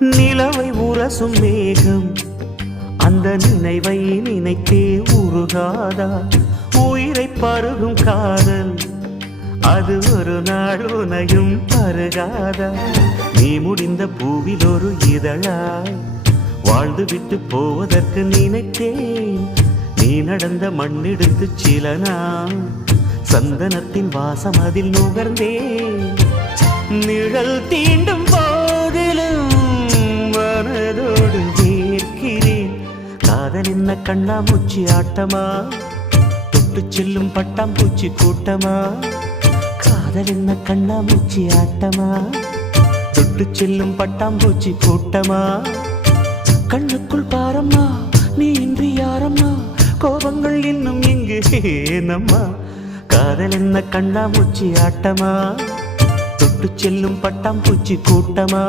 நிலவை உரசும் மேகம் அந்த நினைவை நினைத்தே உருகாதா? உயிரை பருகும் காதல் அது ஒரு நாள் உனையும் பருகாதா? நீ முடிந்த பூவில் ஒரு இதழாய் வாழ்ந்து விட்டு போவதற்கு நினைத்தேன். நீ நடந்த மண்ணெடுத்து சில நாள் சந்தனத்தின் வாசம் அதில் நுகர்ந்தேன். நிழல் தீண்டும் போதிலும் மனதோடு வேர்க்கிறேன். காதல் என்ன கண்ணாமூச்சி ஆட்டமா? தொட்டு செல்லும் பட்டாம்பூச்சி கூட்டமா? காதல் என்ன கண்ணாமூச்சி ஆட்டமா? தொட்டு செல்லும் பட்டாம்பூச்சி கூட்டமா? கண்ணுக்குள் பாரம்மா நீ இன்றி யாரம்மா? கோபங்கள் இன்னும் இங்கு ஏனம்மா? காதல் என்ன கண்ணாமூச்சி ஆட்டமா? தொட்டு செல்லும் பட்டாம்பூச்சி கூட்டமா?